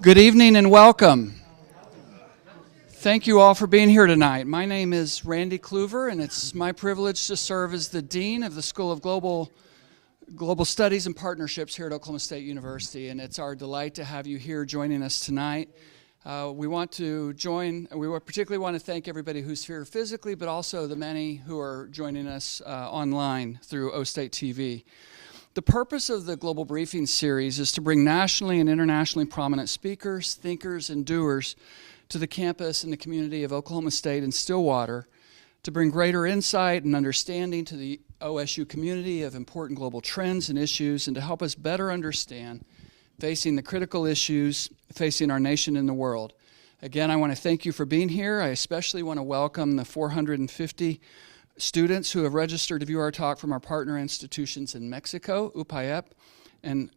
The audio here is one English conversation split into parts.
Good evening and welcome. Thank you all for being here tonight. My name is Randy Kluver, and it's my privilege to serve as the Dean of the School of Global Studies and Partnerships here at Oklahoma State University, and it's our delight to have you here joining us tonight. We particularly want to thank everybody who's here physically, but also the many who are joining us online through O-State TV. The purpose of the Global Briefing Series is to bring nationally and internationally prominent speakers, thinkers, and doers to the campus and the community of Oklahoma State and Stillwater to bring greater insight and understanding to the OSU community of important global trends and issues, and to help us better understand facing the critical issues facing our nation and the world. Again, I want to thank you for being here. I especially want to welcome the 450 students who have registered to view our talk from our partner institutions in Mexico, UPAEP, and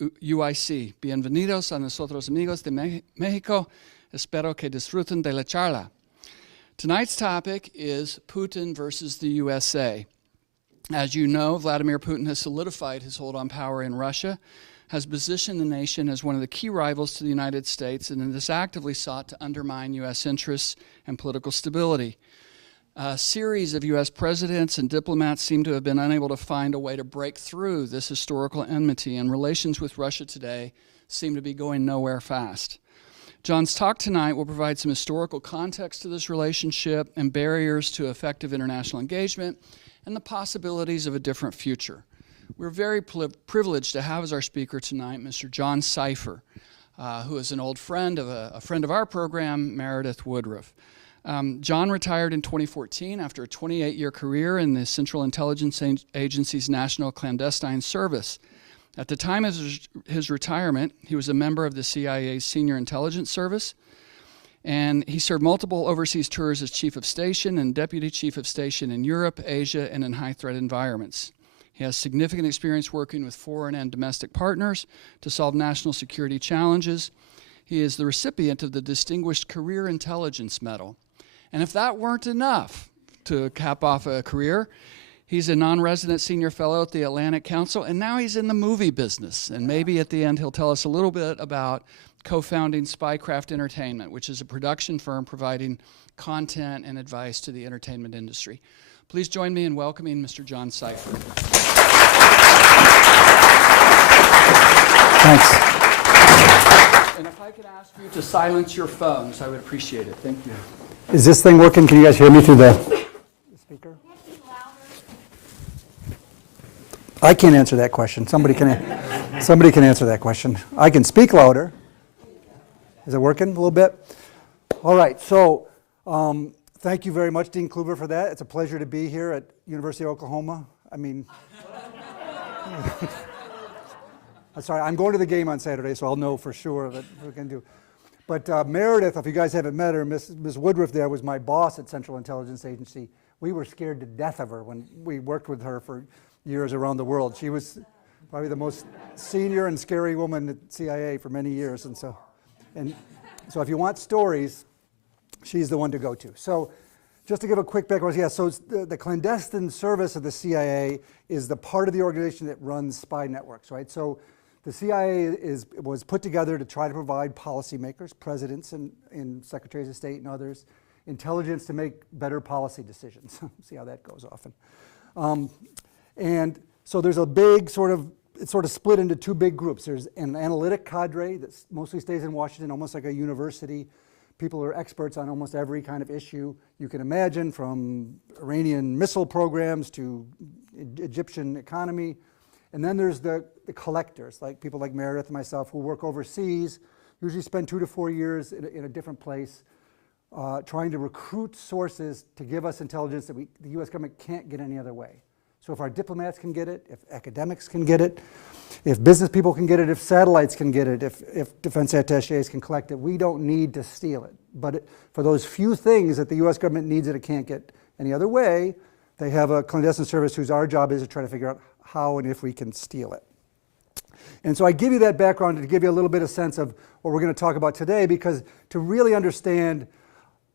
UIC. Bienvenidos a nosotros amigos de Mexico. Espero que disfruten de la charla. Tonight's topic is Putin versus the USA. As you know, Vladimir Putin has solidified his hold on power in Russia, has positioned the nation as one of the key rivals to the United States, and has actively sought to undermine U.S. interests and political stability. A series of U.S. presidents and diplomats seem to have been unable to find a way to break through this historical enmity, and relations with Russia today seem to be going nowhere fast. John's talk tonight will provide some historical context to this relationship and barriers to effective international engagement and the possibilities of a different future. We're very privileged to have as our speaker tonight Mr. John Sipher, who is an old friend of a friend of our program, Meredith Woodruff. John retired in 2014 after a 28-year career in the Central Intelligence Agency's National Clandestine Service. At the time of his retirement, he was a member of the CIA's Senior Intelligence Service, and he served multiple overseas tours as Chief of Station and Deputy Chief of Station in Europe, Asia, and in high-threat environments. He has significant experience working with foreign and domestic partners to solve national security challenges. He is the recipient of the Distinguished Career Intelligence Medal. And if that weren't enough to cap off a career, he's a non-resident senior fellow at the Atlantic Council, and now he's in the movie business. And maybe at the end he'll tell us a little bit about co-founding Spycraft Entertainment, which is a production firm providing content and advice to the entertainment industry. Please join me in welcoming Mr. John Sipher. Thanks. And if I could ask you to silence your phones, I would appreciate it. Thank you. Is this thing working? Can you guys hear me through the speaker? I can't answer that question. Somebody can answer that question. I can speak louder. Is it working a little bit? All right. So thank you very much, Dean Kluver, for that. It's a pleasure to be here at University of Oklahoma. I'm sorry, I'm going to the game on Saturday, so I'll know for sure that we can do. But Meredith, if you guys haven't met her, Ms. Woodruff there was my boss at Central Intelligence Agency. We were scared to death of her when we worked with her for years around the world. She was probably the most senior and scary woman at CIA for many years. And so if you want stories, she's the one to go to. So just to give a quick background, so the clandestine service of the CIA is the part of the organization that runs spy networks, right? So the CIA was put together to try to provide policymakers, presidents and secretaries of state and others, intelligence to make better policy decisions. See how that goes often. And so there's a big it's sort of split into two big groups. There's an analytic cadre that mostly stays in Washington, almost like a university. People are experts on almost every kind of issue you can imagine, from Iranian missile programs to Egyptian economy. And then there's the collectors, like people like Meredith and myself, who work overseas, usually spend 2 to 4 years in a different place, trying to recruit sources to give us intelligence that the U.S. government can't get any other way. So if our diplomats can get it, if academics can get it, if business people can get it, if satellites can get it, if defense attachés can collect it, we don't need to steal it. But for those few things that the U.S. government needs that it can't get any other way, they have a clandestine service whose our job is to try to figure out how and if we can steal it. And so I give you that background to give you a little bit of sense of what we're going to talk about today, because to really understand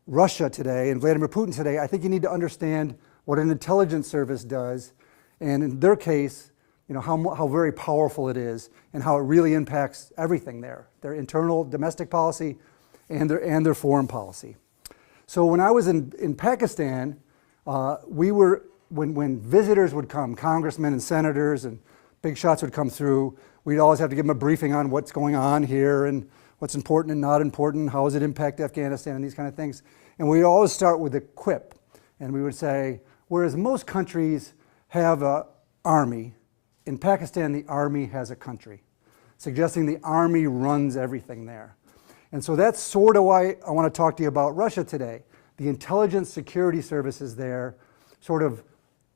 Russia today and Vladimir Putin today, I think you need to understand what an intelligence service does, and in their case, how very powerful it is and how it really impacts everything there, their internal domestic policy and their foreign policy. So when I was in Pakistan, when visitors would come, congressmen and senators and big shots would come through, we'd always have to give them a briefing on what's going on here and what's important and not important, how does it impact Afghanistan and these kind of things. And we'd always start with a quip. And we would say, whereas most countries have an army, in Pakistan the army has a country, suggesting the army runs everything there. And so that's sort of why I want to talk to you about Russia today. The intelligence security services there sort of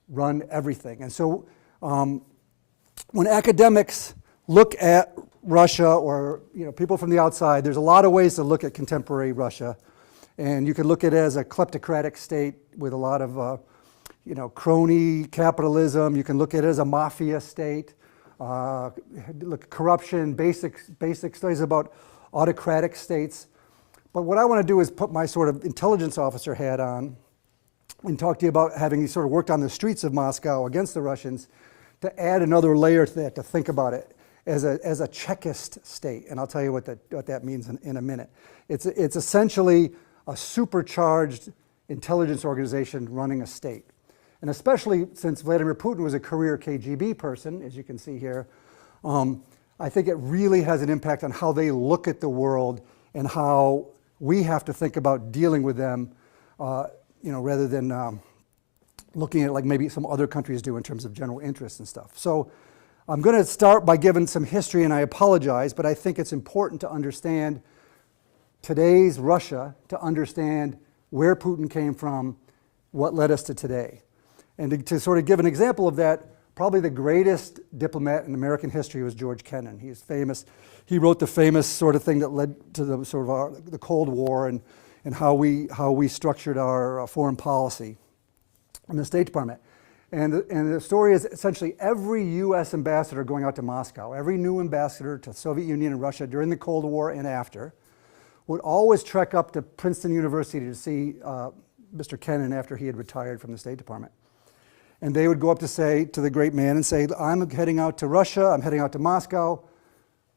run everything. And so when academics look at Russia, or people from the outside, there's a lot of ways to look at contemporary Russia. And you can look at it as a kleptocratic state with a lot of crony capitalism. You can look at it as a mafia state. Look at corruption, basic studies about autocratic states. But what I want to do is put my sort of intelligence officer hat on and talk to you about having sort of worked on the streets of Moscow against the Russians, to add another layer to that, to think about it as a Chekist state. And I'll tell you what that means in a minute. It's essentially a supercharged intelligence organization running a state. And especially since Vladimir Putin was a career KGB person, as you can see here, I think it really has an impact on how they look at the world and how we have to think about dealing with them, rather than looking at like maybe some other countries do in terms of general interest and stuff. So I'm going to start by giving some history, and I apologize, but I think it's important to understand today's Russia, to understand where Putin came from, what led us to today. And to sort of give an example of that, probably the greatest diplomat in American history was George Kennan. He's famous. He wrote the famous sort of thing that led to the sort of the Cold War and how we structured our foreign policy in the State Department. And the story is essentially every U.S. ambassador going out to Moscow, every new ambassador to the Soviet Union and Russia during the Cold War and after, would always trek up to Princeton University to see Mr. Kennan after he had retired from the State Department. And they would go up to the great man and say, I'm heading out to Russia, I'm heading out to Moscow.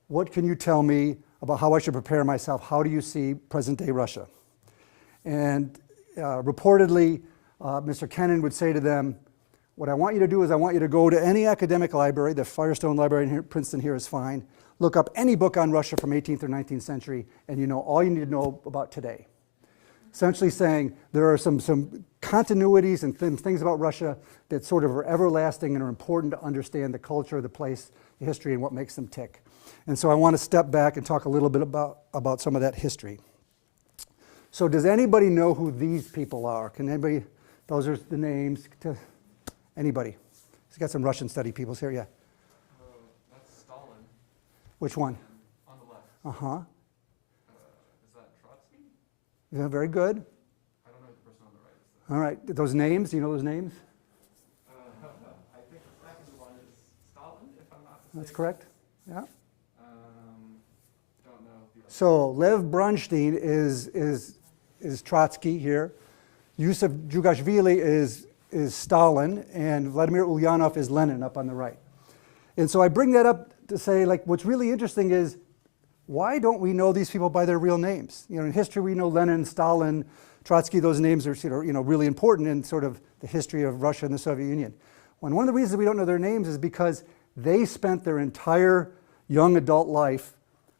What can you tell me about how I should prepare myself? How do you see present-day Russia? And reportedly, Mr. Kennan would say to them, what I want you to do is I want you to go to any academic library, the Firestone Library in Princeton here is fine, look up any book on Russia from 18th or 19th century, and you know all you need to know about today. Essentially saying there are some continuities and things about Russia that sort of are everlasting and are important to understand the culture, the place, the history, and what makes them tick. And so I want to step back and talk a little bit about some of that history. So does anybody know who these people are? Can anybody, those are the names to anybody? He's got some Russian study peoples here, yeah. That's Stalin. Which one? On the left. Uh-huh. Is that Trotsky? Yeah, very good. I don't know what the person on the right is. All right, those names, do you know those names? I think the second one is Stalin, if I'm not mistaken. That's correct, yeah. Don't know the other. So Lev Bronstein is Trotsky here. Yusuf Djugashvili is Stalin, and Vladimir Ulyanov is Lenin up on the right. And so I bring that up to say, like, what's really interesting is, why don't we know these people by their real names? In history we know Lenin, Stalin, Trotsky. Those names are really important in sort of the history of Russia and the Soviet Union. One of the reasons we don't know their names is because they spent their entire young adult life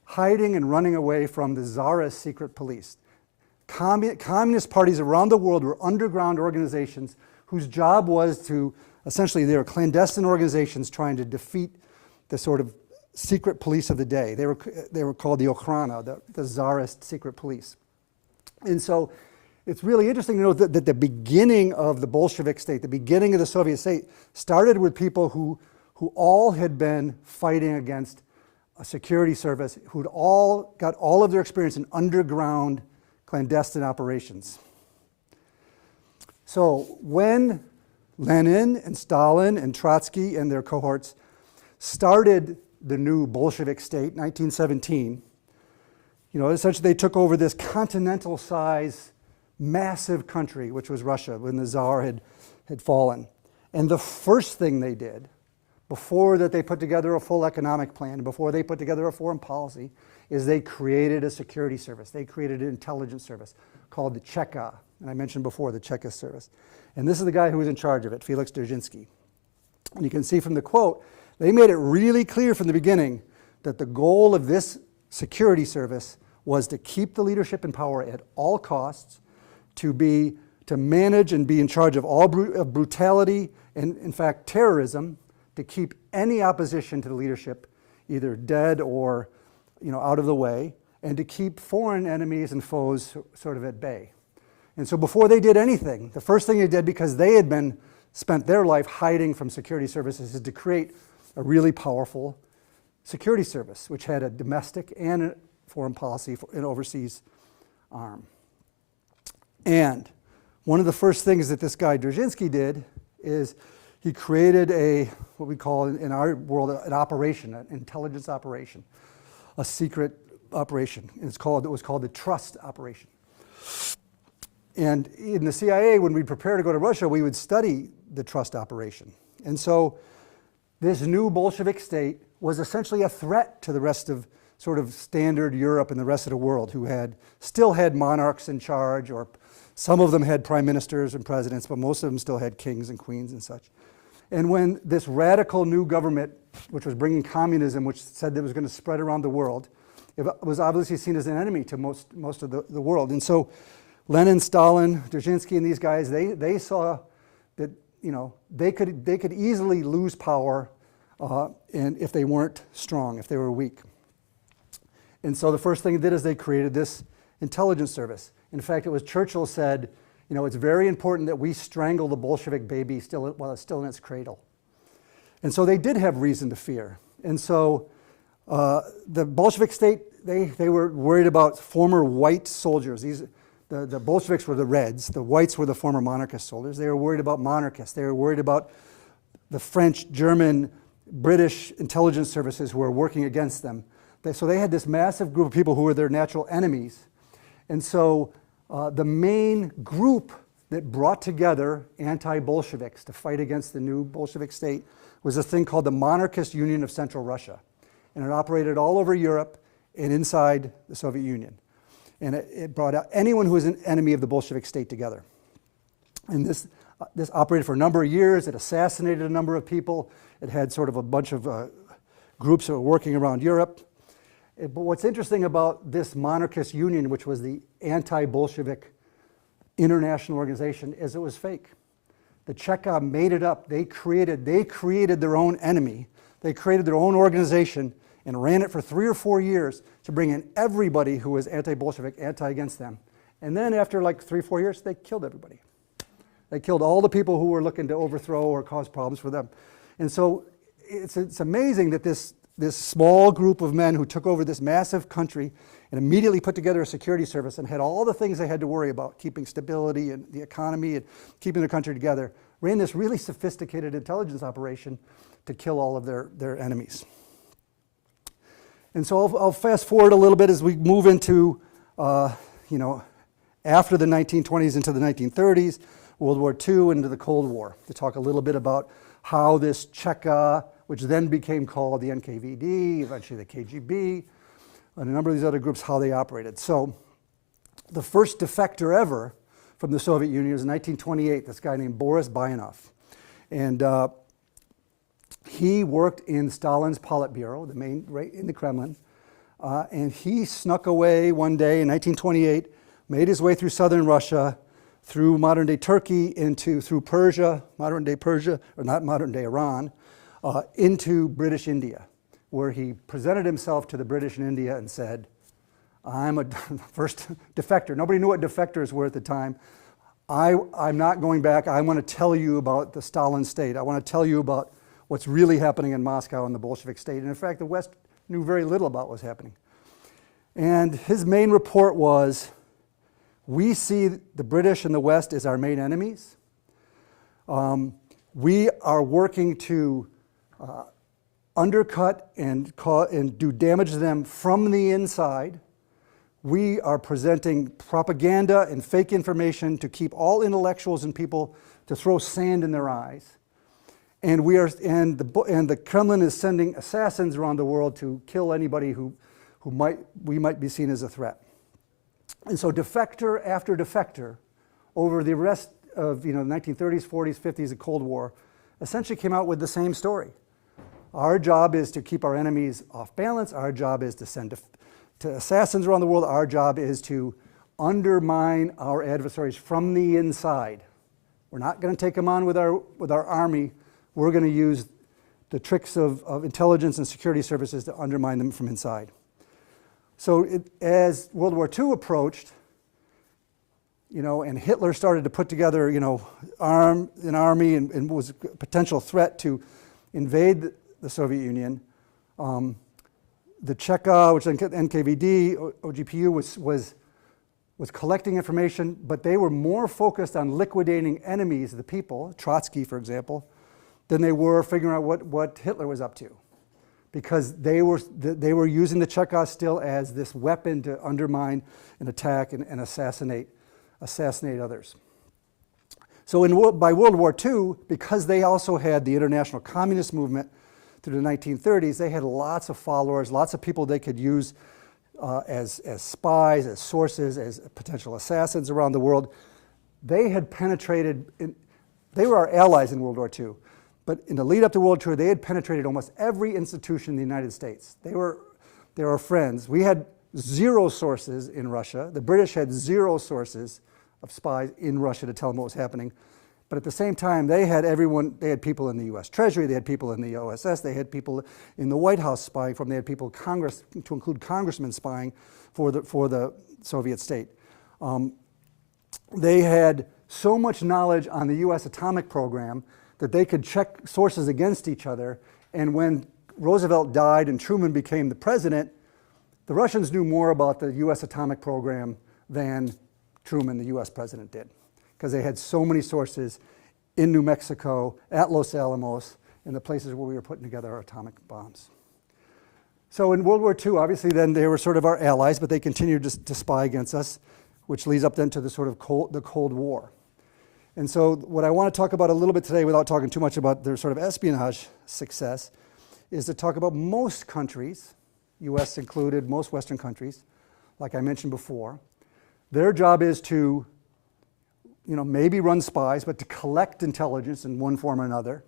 hiding and running away from the Tsarist secret police. Communist parties around the world were underground organizations whose job was to, essentially, they were clandestine organizations trying to defeat the sort of secret police of the day. They were called the Okhrana, the Tsarist secret police. And so it's really interesting to know that the beginning of the Bolshevik state, the beginning of the Soviet state, started with people who all had been fighting against a security service, who'd all got all of their experience in underground clandestine operations. So when Lenin and Stalin and Trotsky and their cohorts started the new Bolshevik state, 1917, essentially they took over this continental-size, massive country, which was Russia, when the Tsar had fallen. And the first thing they did, before that they put together a full economic plan, before they put together a foreign policy, is they created a security service. They created an intelligence service called the Cheka, and I mentioned before the Cheka service. And this is the guy who was in charge of it, Felix Dzerzhinsky. And you can see from the quote, they made it really clear from the beginning that the goal of this security service was to keep the leadership in power at all costs, to manage and be in charge of all brutality and, in fact, terrorism, to keep any opposition to the leadership either dead or out of the way, and to keep foreign enemies and foes sort of at bay. And so before they did anything, the first thing they did, because they had spent their life hiding from security services, is to create a really powerful security service, which had a domestic and a foreign policy and overseas arm. And one of the first things that this guy Dzerzhinsky did is he created what we call in our world an operation, an intelligence operation, a secret operation. And it was called the Trust Operation. And in the CIA, when we'd prepare to go to Russia, we would study the Trust Operation. And so this new Bolshevik state was essentially a threat to the rest of sort of standard Europe and the rest of the world, who still had monarchs in charge, or some of them had prime ministers and presidents, but most of them still had kings and queens and such. And when this radical new government, which was bringing communism, which said that it was going to spread around the world, it was obviously seen as an enemy to most of the world. And so Lenin, Stalin, Dzerzhinsky, and these guys, they saw that they could easily lose power, and if they weren't strong, if they were weak. And so the first thing they did is they created this intelligence service. In fact, it was Churchill said, it's very important that we strangle the Bolshevik baby while it's still in its cradle. And so they did have reason to fear. And so the Bolshevik state, they were worried about former white soldiers. The Bolsheviks were the Reds. The whites were the former monarchist soldiers. They were worried about monarchists. They were worried about the French, German, British intelligence services who were working against them. So they had this massive group of people who were their natural enemies. And so the main group that brought together anti-Bolsheviks to fight against the new Bolshevik state was a thing called the Monarchist Union of Central Russia. And it operated all over Europe and inside the Soviet Union. And it brought out anyone who was an enemy of the Bolshevik state together. And this operated for a number of years. It assassinated a number of people. It had sort of a bunch of groups that were working around Europe. But what's interesting about this monarchist union, which was the anti-Bolshevik international organization, is it was fake. The Cheka made it up. They created their own enemy. They created their own organization and ran it for 3 or 4 years to bring in everybody who was anti-Bolshevik, against them. And then after like 3 or 4 years, they killed everybody. They killed all the people who were looking to overthrow or cause problems for them. And so it's amazing that this small group of men who took over this massive country and immediately put together a security service and had all the things they had to worry about, keeping stability and the economy and keeping the country together, ran this really sophisticated intelligence operation to kill all of their enemies. And so I'll fast forward a little bit as we move into, after the 1920s into the 1930s, World War II, into the Cold War, to talk a little bit about how this Cheka, which then became called the NKVD, eventually the KGB, and a number of these other groups, how they operated. So the first defector ever from the Soviet Union was in 1928, this guy named Boris Bayanov. And he worked in Stalin's Politburo, right in the Kremlin, and he snuck away one day in 1928, made his way through southern Russia, through modern-day Turkey, through Persia, modern-day Persia, or not modern-day Iran, into British India, where he presented himself to the British in India and said, I'm a first defector. Nobody knew what defectors were at the time. I'm not going back. I want to tell you about the Stalin state. I want to tell you about what's really happening in Moscow and the Bolshevik state. And in fact, the West knew very little about what was happening. And his main report was, we see the British and the West as our main enemies. We are working to undercut and do damage to them from the inside. We are presenting propaganda and fake information to keep all intellectuals and people to throw sand in their eyes. and the Kremlin is sending assassins around the world to kill anybody who we might be seen as a threat. And so defector after defector over the rest of the 1930s, 40s, 50s, the Cold War, essentially came out with the same story. Our job is to keep our enemies off balance. Our job is to send to assassins around the world. Our job is to undermine our adversaries from the inside. We're not going to take them on with our army. We're going to use the tricks of intelligence and security services to undermine them from inside. So as World War II approached, and Hitler started to put together, an army and was a potential threat to invade the Soviet Union. The Cheka, which is NKVD, OGPU, was collecting information, but they were more focused on liquidating enemies of the people, Trotsky, for example, than they were figuring out what Hitler was up to. Because they were using the Cheka still as this weapon to undermine and attack and assassinate others. So by World War II, because they also had the international communist movement through the 1930s, they had lots of followers, lots of people they could use as spies, as sources, as potential assassins around the world. They had penetrated, they were our allies in World War II, but in the lead up to World War II, they had penetrated almost every institution in the United States. They were our friends. We had 0 sources in Russia. The British had 0 sources of spies in Russia to tell them what was happening. But at the same time, they had people in the US Treasury, they had people in the OSS, they had people in the White House spying for them, they had people in Congress, to include congressmen spying for the Soviet state. They had so much knowledge on the US atomic program that they could check sources against each other. And when Roosevelt died and Truman became the president, the Russians knew more about the US atomic program than Truman, the US president, did, because they had so many sources in New Mexico, at Los Alamos, in the places where we were putting together our atomic bombs. So in World War II, obviously then they were sort of our allies, but they continued to spy against us, which leads up then to the sort of the Cold War. And so what I want to talk about a little bit today, without talking too much about their sort of espionage success, is to talk about most countries, US included, most Western countries, like I mentioned before. Their job is to, maybe run spies, but to collect intelligence in one form or another,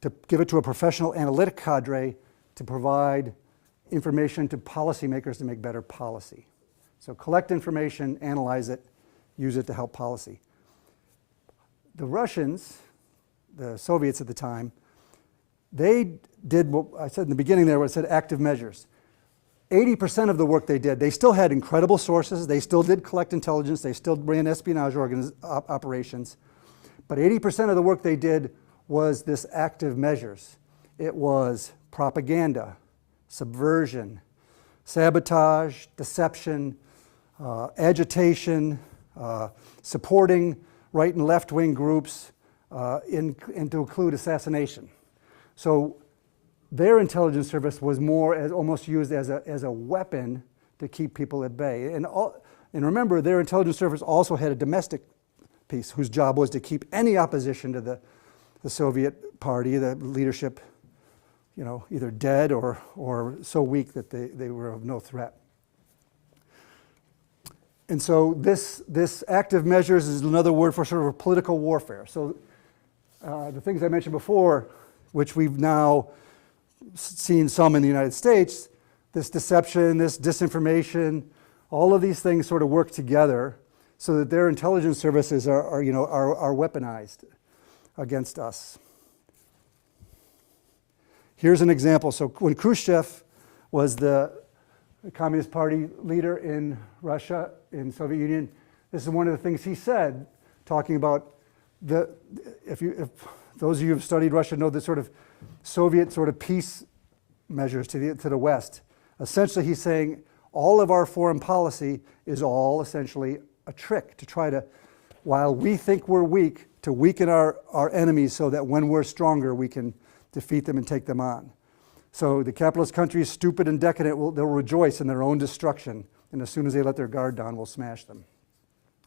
to give it to a professional analytic cadre to provide information to policymakers to make better policy. So collect information, analyze it, use it to help policy. The Russians, the Soviets at the time, they did what I said in the beginning there, what I said active measures. 80% of the work they did, they still had incredible sources, they still did collect intelligence, they still ran espionage operations, but 80% of the work they did was this active measures. It was propaganda, subversion, sabotage, deception, agitation, supporting right and left-wing groups, and to include assassination. So their intelligence service was almost used as a weapon to keep people at bay. And remember, their intelligence service also had a domestic piece whose job was to keep any opposition to the Soviet party, the leadership, either dead or so weak that they were of no threat. And so this active measures is another word for sort of a political warfare. So the things I mentioned before, which we've now seen some in the United States, this deception, this disinformation, all of these things sort of work together so that their intelligence services are weaponized against us. Here's an example. So when Khrushchev was the Communist Party leader in Russia, in Soviet Union, this is one of the things he said, talking about if those of you who have studied Russia know the sort of Soviet sort of peace measures to the West. Essentially, he's saying all of our foreign policy is all essentially a trick to try to, while we think we're weak, to weaken our enemies so that when we're stronger, we can defeat them and take them on. So the capitalist countries, stupid and decadent, they'll rejoice in their own destruction, and as soon as they let their guard down, we'll smash them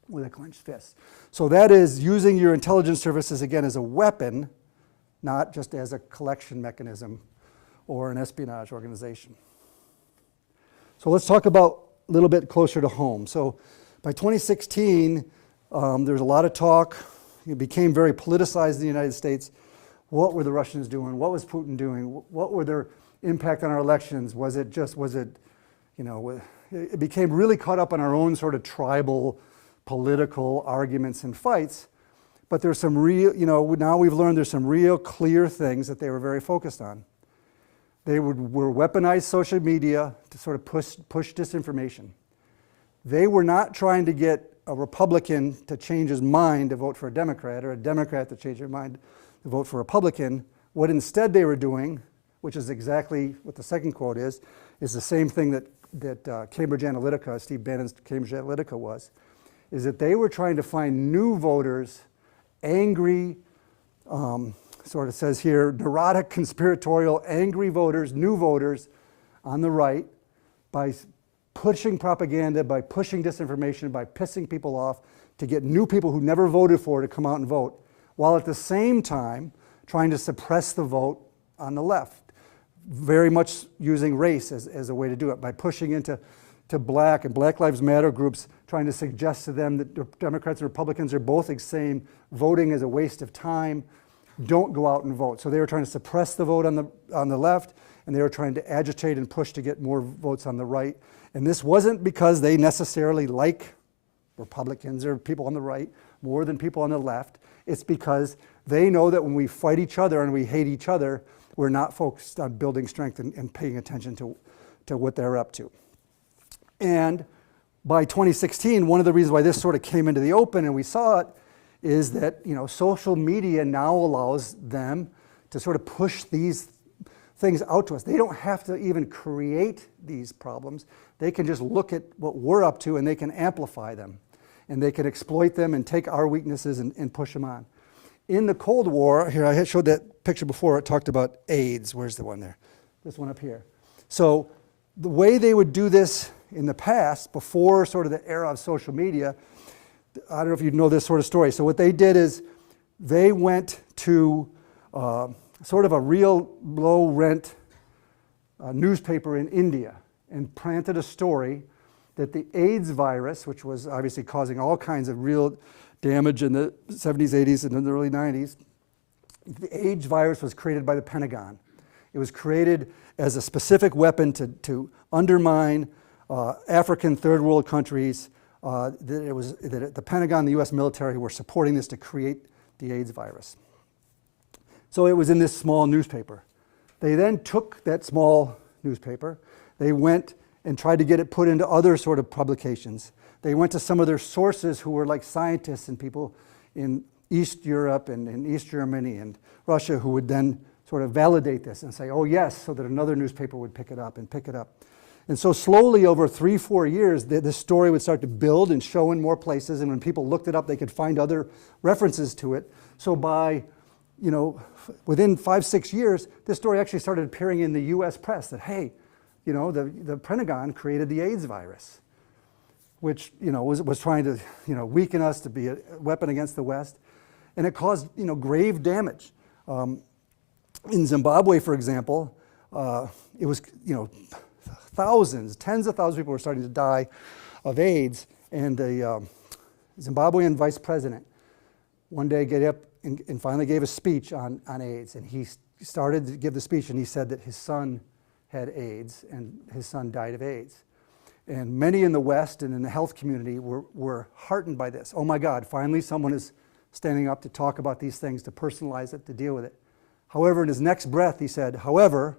with a clenched fist. So that is using your intelligence services, again, as a weapon, not just as a collection mechanism or an espionage organization. So let's talk about a little bit closer to home. So by 2016, there was a lot of talk. It became very politicized in the United States. What were the Russians doing? What was Putin doing? What were their impact on our elections? It became really caught up in our own sort of tribal political arguments and fights. But there's some real, now we've learned there's some real clear things that they were very focused on. They were weaponized social media to sort of push disinformation. They were not trying to get a Republican to change his mind to vote for a Democrat, or a Democrat to change their mind to vote for a Republican. What instead they were doing, which is exactly what the second quote is the same thing that Cambridge Analytica, Steve Bannon's Cambridge Analytica was, is that they were trying to find new voters, angry, sort of says here, neurotic, conspiratorial, angry voters, new voters on the right by pushing propaganda, by pushing disinformation, by pissing people off to get new people who never voted for it to come out and vote, while at the same time trying to suppress the vote on the left, very much using race as a way to do it, by pushing into Black and Black Lives Matter groups, trying to suggest to them that Democrats and Republicans are both saying voting is a waste of time, don't go out and vote. So they were trying to suppress the vote on the left, and they were trying to agitate and push to get more votes on the right. And this wasn't because they necessarily like Republicans or people on the right more than people on the left. It's because they know that when we fight each other and we hate each other, we're not focused on building strength and paying attention to what they're up to. And by 2016, one of the reasons why this sort of came into the open and we saw it is that social media now allows them to sort of push these things out to us. They don't have to even create these problems. They can just look at what we're up to and they can amplify them. And they can exploit them and take our weaknesses and push them on. In the Cold War, here I had showed that picture before, it talked about AIDS. Where's the one there? This one up here. So the way they would do this in the past, before sort of the era of social media, I don't know if you know this sort of story. So what they did is they went to sort of a real low rent newspaper in India and planted a story that the AIDS virus, which was obviously causing all kinds of real damage in the 70s, 80s, and in the early 90s, the AIDS virus was created by the Pentagon. It was created as a specific weapon to undermine African third world countries. The Pentagon, the US military were supporting this to create the AIDS virus. So it was in this small newspaper. They then took that small newspaper, they went and tried to get it put into other sort of publications. They went to some of their sources who were like scientists and people in East Europe and in East Germany and Russia who would then sort of validate this and say, oh yes, so that another newspaper would pick it up and pick it up. And so slowly over 3-4 years, this story would start to build and show in more places, and when people looked it up, they could find other references to it. So by, within 5-6 years, this story actually started appearing in the US press that, hey, the Pentagon created the AIDS virus, which, was trying to, weaken us to be a weapon against the West. And it caused, grave damage. In Zimbabwe, for example, it was, thousands, tens of thousands of people were starting to die of AIDS. And the Zimbabwean vice president one day got up and finally gave a speech on AIDS. And he started to give the speech and he said that his son had AIDS and his son died of AIDS. And many in the West and in the health community were heartened by this. Oh my God, finally someone is standing up to talk about these things, to personalize it, to deal with it. However, in his next breath, he said, however,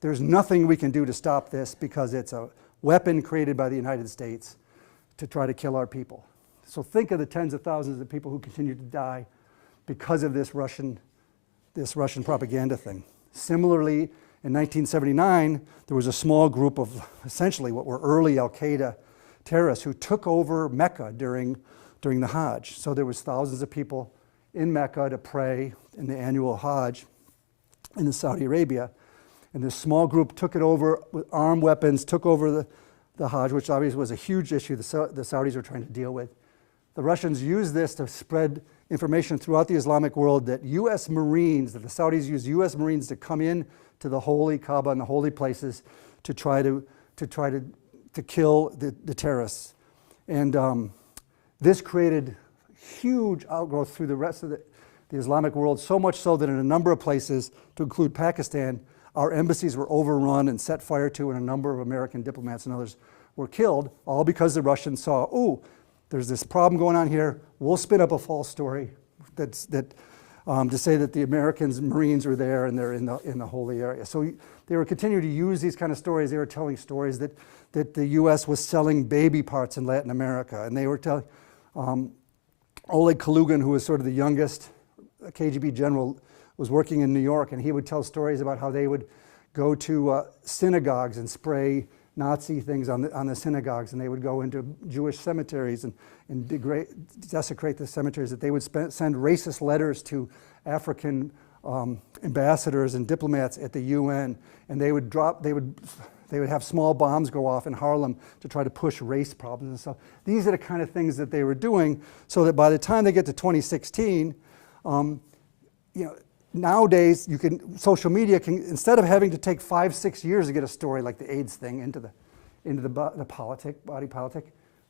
there's nothing we can do to stop this because it's a weapon created by the United States to try to kill our people. So think of the tens of thousands of people who continue to die because of this Russian propaganda thing. Similarly, in 1979, there was a small group of essentially what were early Al-Qaeda terrorists who took over Mecca during the Hajj. So there was thousands of people in Mecca to pray in the annual Hajj in Saudi Arabia. And this small group took it over with armed weapons, took over the Hajj, which obviously was a huge issue the Saudis were trying to deal with. The Russians used this to spread information throughout the Islamic world that U.S. Marines, that the Saudis used U.S. Marines to come in to the holy Kaaba and the holy places to try to kill the terrorists. And this created huge outgrowth through the rest of the Islamic world, so much so that in a number of places, to include Pakistan, our embassies were overrun and set fire to, and a number of American diplomats and others were killed, all because the Russians saw, ooh, there's this problem going on here, we'll spin up a false story to say that the Americans, Marines are there and they're in the holy area. So they were continuing to use these kind of stories. They were telling stories that the U.S. was selling baby parts in Latin America, and they were telling, Oleg Kalugin, who was sort of the youngest KGB general, was working in New York, and he would tell stories about how they would go to synagogues and spray Nazi things on the synagogues, and they would go into Jewish cemeteries and desecrate the cemeteries, that they would send racist letters to African ambassadors and diplomats at the UN, and they would have small bombs go off in Harlem to try to push race problems and stuff. These are the kind of things that they were doing, so that by the time they get to 2016, nowadays social media can, instead of having to take 5-6 years to get a story like the AIDS thing into the body politic,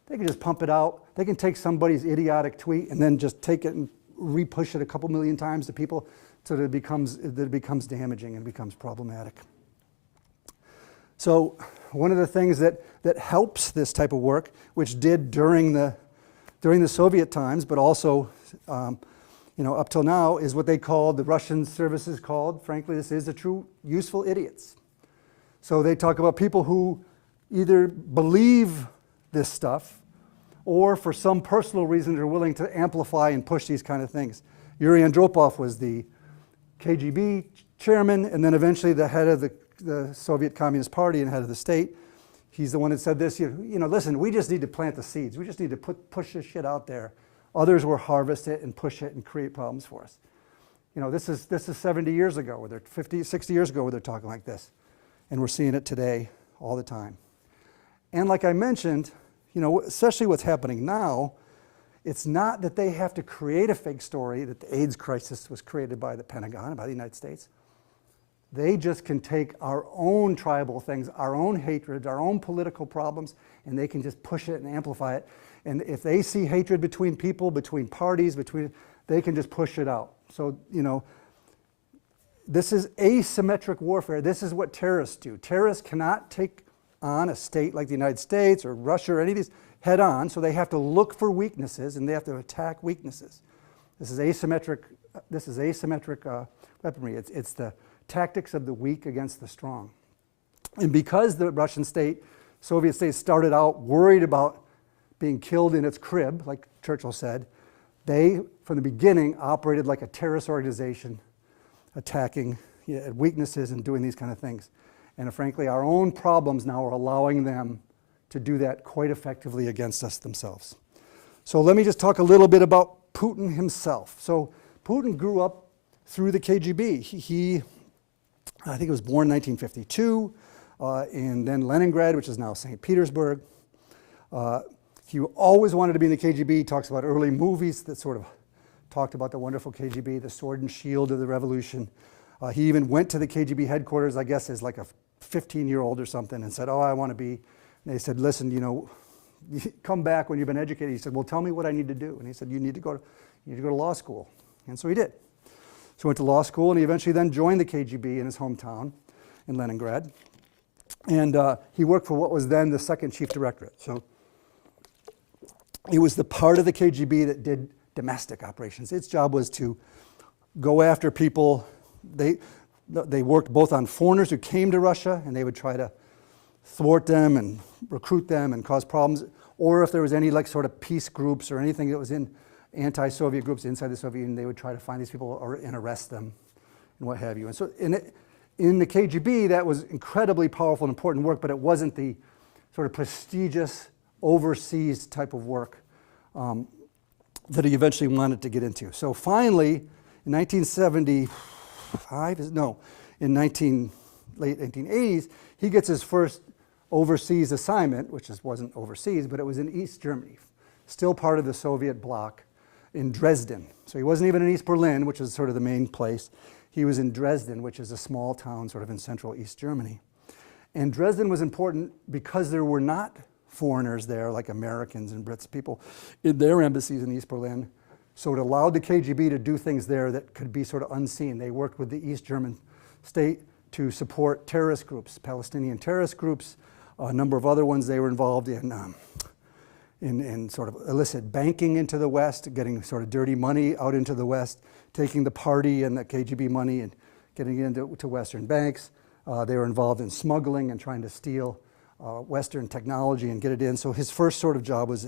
they can just pump it out. They can take somebody's idiotic tweet and then just take it and re-push it a couple million times to people so that it becomes damaging and becomes problematic. So one of the things that helps this type of work, which did during the Soviet times, but also up till now, is what the Russian services called, frankly, this is the true useful idiots. So they talk about people who either believe this stuff or for some personal reason are willing to amplify and push these kind of things. Yuri Andropov was the KGB chairman and then eventually the head of the Soviet Communist Party and head of the state. He's the one that said this, listen, we just need to plant the seeds. We just need to push this shit out there. Others will harvest it and push it and create problems for us. This is 70 years ago, or 50, 60 years ago where they're talking like this. And we're seeing it today all the time. And like I mentioned, especially what's happening now, it's not that they have to create a fake story that the AIDS crisis was created by the Pentagon, by the United States. They just can take our own tribal things, our own hatred, our own political problems, and they can just push it and amplify it. And if they see hatred between people, between parties, they can just push it out. So, this is asymmetric warfare. This is what terrorists do. Terrorists cannot take on a state like the United States or Russia or any of these head on, so they have to look for weaknesses and they have to attack weaknesses. This is asymmetric weaponry. It's the tactics of the weak against the strong. And because the Russian state, Soviet state, started out worried about being killed in its crib, like Churchill said, they, from the beginning, operated like a terrorist organization, attacking weaknesses and doing these kind of things. And frankly, our own problems now are allowing them to do that quite effectively against us themselves. So let me just talk a little bit about Putin himself. So Putin grew up through the KGB. He I think he was born in 1952 in then Leningrad, which is now St. Petersburg. He always wanted to be in the KGB. He talks about early movies that sort of talked about the wonderful KGB, the sword and shield of the revolution. He even went to the KGB headquarters, I guess, as like a 15-year-old or something and said, oh, I want to be. And they said, listen, you come back when you've been educated. He said, well, tell me what I need to do. And he said, you need to go to law school. And so he did. So he went to law school, and he eventually then joined the KGB in his hometown in Leningrad. And he worked for what was then the second chief directorate. So it was the part of the KGB that did domestic operations. Its job was to go after people. They worked both on foreigners who came to Russia, and they would try to thwart them and recruit them and cause problems, or if there was any like sort of peace groups or anything that was in anti-Soviet groups inside the Soviet Union, they would try to find these people and arrest them and what have you. And so in the KGB, that was incredibly powerful and important work, but it wasn't the sort of prestigious overseas type of work that he eventually wanted to get into. So finally, in 1975, in late 1980s, he gets his first overseas assignment, which wasn't overseas, but it was in East Germany, still part of the Soviet bloc. in Dresden. So he wasn't even in East Berlin, which is sort of the main place. He was in Dresden, which is a small town sort of in central East Germany. And Dresden was important because there were not foreigners there, like Americans and Brits, people in their embassies in East Berlin. So it allowed the KGB to do things there that could be sort of unseen. They worked with the East German state to support terrorist groups, Palestinian terrorist groups, a number of other ones they were involved in sort of illicit banking into the West, getting sort of dirty money out into the West, taking the party and the KGB money and getting it into Western banks. They were involved in smuggling and trying to steal Western technology and get it in. So his first sort of job was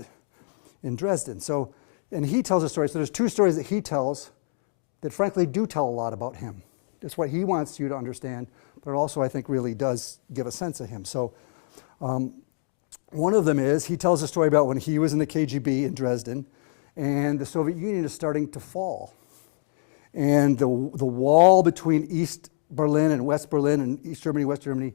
in Dresden. So, and he tells a story. So there's two stories that he tells that frankly do tell a lot about him. That's what he wants you to understand, but also I think really does give a sense of him. So one of them is he tells a story about when he was in the KGB in Dresden and the Soviet Union is starting to fall. And the wall between East Berlin and West Berlin and East Germany, West Germany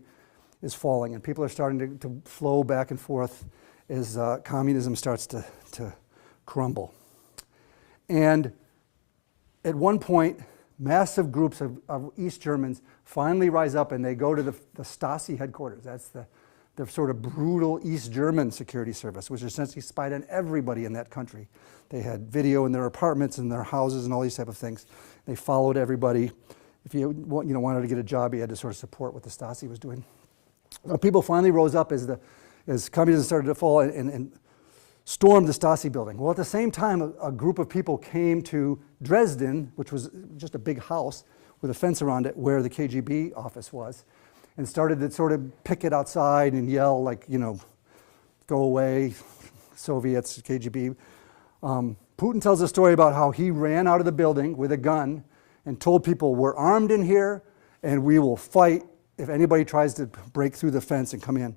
is falling, and people are starting to flow back and forth as communism starts to crumble. And at one point, massive groups of East Germans finally rise up and they go to the Stasi headquarters. That's the sort of brutal East German security service, which essentially spied on everybody in that country. They had video in their apartments and their houses and all these type of things. They followed everybody. If you wanted to get a job, you had to sort of support what the Stasi was doing. People finally rose up as communism started to fall and stormed the Stasi building. Well, at the same time, a group of people came to Dresden, which was just a big house with a fence around it where the KGB office was, and started to sort of picket outside and yell like, go away, Soviets, KGB. Putin tells a story about how he ran out of the building with a gun and told people, we're armed in here and we will fight if anybody tries to break through the fence and come in.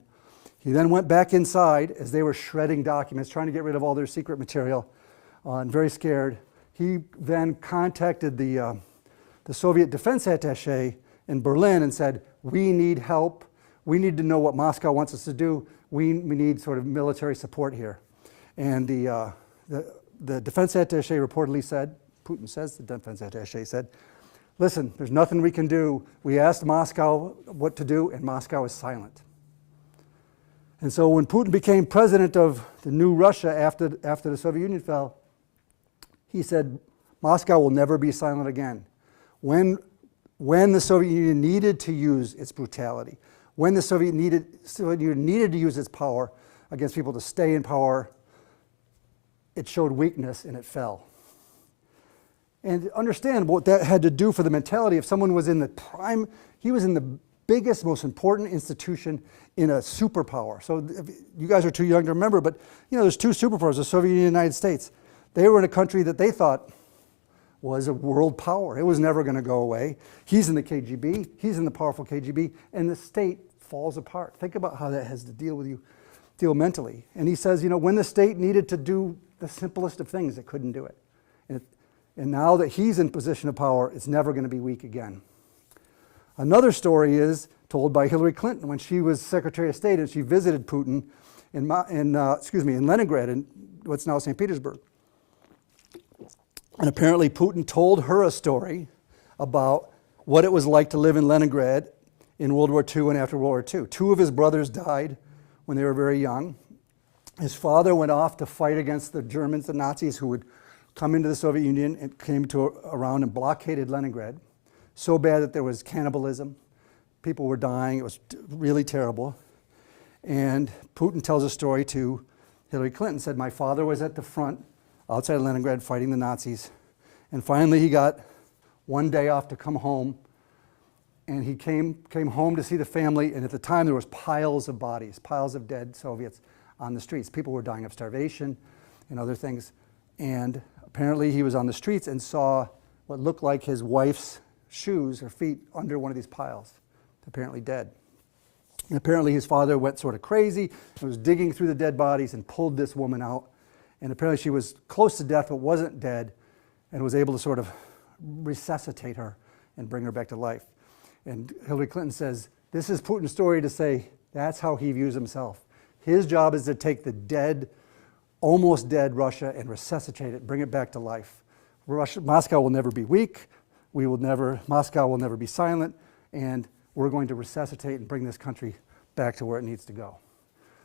He then went back inside as they were shredding documents, trying to get rid of all their secret material, and very scared. He then contacted the Soviet defense attaché in Berlin and said, we need help. We need to know what Moscow wants us to do. We need sort of military support here. And the defense attaché reportedly said, Putin says, the defense attaché said, listen, there's nothing we can do. We asked Moscow what to do, and Moscow is silent. And so when Putin became president of the new Russia after the Soviet Union fell, he said, Moscow will never be silent again. When the Soviet Union needed to use its brutality, when the Soviet Union needed to use its power against people to stay in power, it showed weakness and it fell. And understand what that had to do for the mentality. If someone was in the prime, he was in the biggest, most important institution in a superpower. So you guys are too young to remember, but there's two superpowers, the Soviet Union and the United States. They were in a country that they thought was a world power. It was never going to go away. He's in the KGB, he's in the powerful KGB, and the state falls apart. Think about how that has to deal mentally. And he says, when the state needed to do the simplest of things, it couldn't do it. And now that he's in position of power, it's never going to be weak again. Another story is told by Hillary Clinton when she was Secretary of State and she visited Putin in Leningrad, in what's now St. Petersburg. And apparently Putin told her a story about what it was like to live in Leningrad in World War II and after World War II. Two of his brothers died when they were very young. His father went off to fight against the Germans, the Nazis, who would come into the Soviet Union and came around and blockaded Leningrad. So bad that there was cannibalism. People were dying. It was really terrible. And Putin tells a story to Hillary Clinton, said, my father was at the front outside of Leningrad fighting the Nazis. And finally he got one day off to come home. And he came home to see the family. And at the time there was piles of bodies, piles of dead Soviets on the streets. People were dying of starvation and other things. And apparently he was on the streets and saw what looked like his wife's shoes or feet under one of these piles, apparently dead. And apparently his father went sort of crazy and was digging through the dead bodies and pulled this woman out. And apparently she was close to death but wasn't dead and was able to sort of resuscitate her and bring her back to life. And Hillary Clinton says, this is Putin's story to say that's how he views himself. His job is to take the dead, almost dead Russia and resuscitate it, bring it back to life. Moscow will never be weak. Moscow will never be silent, and we're going to resuscitate and bring this country back to where it needs to go.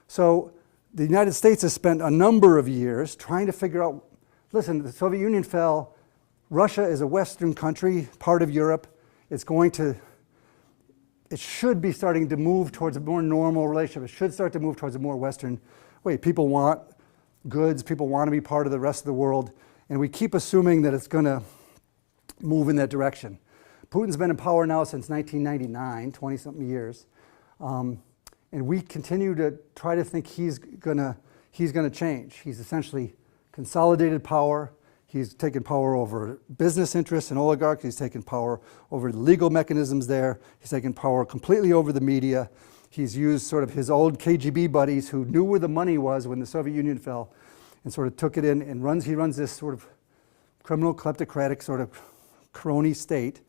So the United States has spent a number of years trying to figure out, listen, the Soviet Union fell. Russia is a Western country, part of Europe. It should be starting to move towards a more normal relationship. It should start to move towards a more Western way. People want goods. People want to be part of the rest of the world. And we keep assuming that it's going to move in that direction. Putin's been in power now since 1999, 20-something years. And we continue to try to think he's gonna change. He's essentially consolidated power. He's taken power over business interests and oligarchs. He's taken power over the legal mechanisms there. He's taken power completely over the media. He's used sort of his old KGB buddies who knew where the money was when the Soviet Union fell and sort of took it in and he runs this sort of criminal kleptocratic sort of crony state.